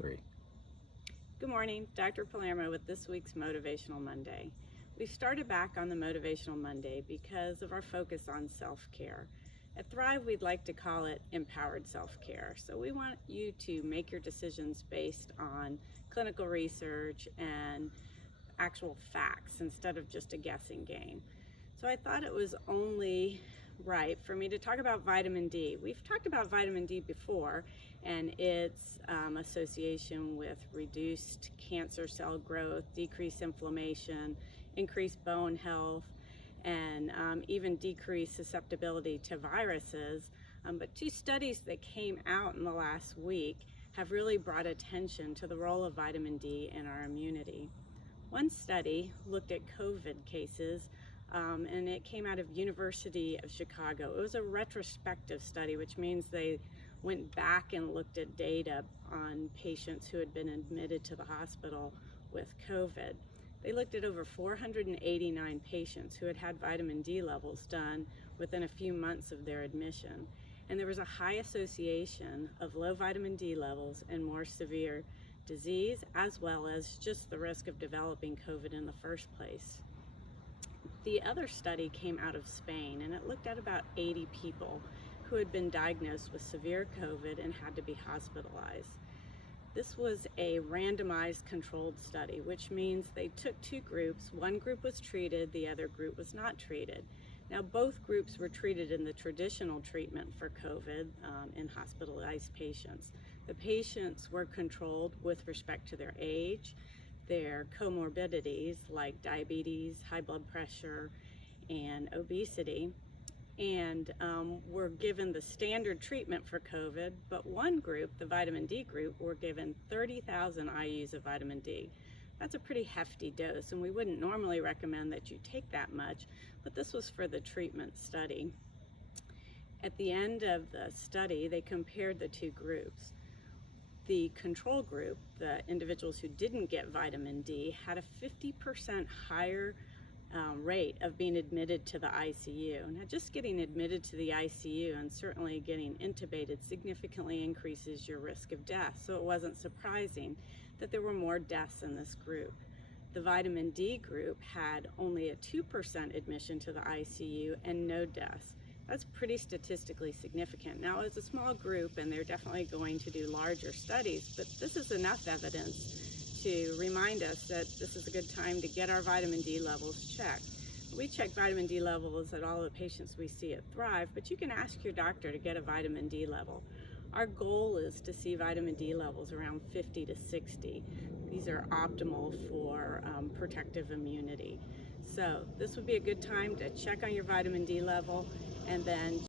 3. Good morning, Dr. Palermo with this week's Motivational Monday. We started back on the Motivational Monday because of our focus on self-care. At Thrive, we'd like to call it empowered self-care. So we want you to make your decisions based on clinical research and actual facts instead of just a guessing game. So I thought it was only right for me to talk about vitamin D. We've talked about vitamin D before and its association with reduced cancer cell growth, decreased inflammation, increased bone health, and even decreased susceptibility to viruses. But two studies that came out in the last week have really brought attention to the role of vitamin D in our immunity. One study looked at COVID cases and it came out of University of Chicago. It was a retrospective study, which means they went back and looked at data on patients who had been admitted to the hospital with COVID. They looked at over 489 patients who had had vitamin D levels done within a few months of their admission. And there was a high association of low vitamin D levels and more severe disease, as well as just the risk of developing COVID in the first place. The other study came out of Spain, and it looked at about 80 people who had been diagnosed with severe COVID and had to be hospitalized. This was a randomized controlled study, which means they took two groups. One group was treated, the other group was not treated. Now, both groups were treated in the traditional treatment for COVID in hospitalized patients. The patients were controlled with respect to their age, their comorbidities like diabetes, high blood pressure, and obesity, and were given the standard treatment for COVID, but one group, the vitamin D group, were given 30,000 IUs of vitamin D. That's a pretty hefty dose, and we wouldn't normally recommend that you take that much, but this was for the treatment study. At the end of the study, they compared the two groups. The control group, the individuals who didn't get vitamin D, had a 50% higher rate of being admitted to the ICU. Now, just getting admitted to the ICU and certainly getting intubated significantly increases your risk of death, so it wasn't surprising that there were more deaths in this group. The vitamin D group had only a 2% admission to the ICU and no deaths. That's pretty statistically significant. Now, it's a small group and they're definitely going to do larger studies, but this is enough evidence to remind us that this is a good time to get our vitamin D levels checked. We check vitamin D levels at all the patients we see at Thrive, but you can ask your doctor to get a vitamin D level. Our goal is to see vitamin D levels around 50 to 60. These are optimal for protective immunity. So this would be a good time to check on your vitamin D level and then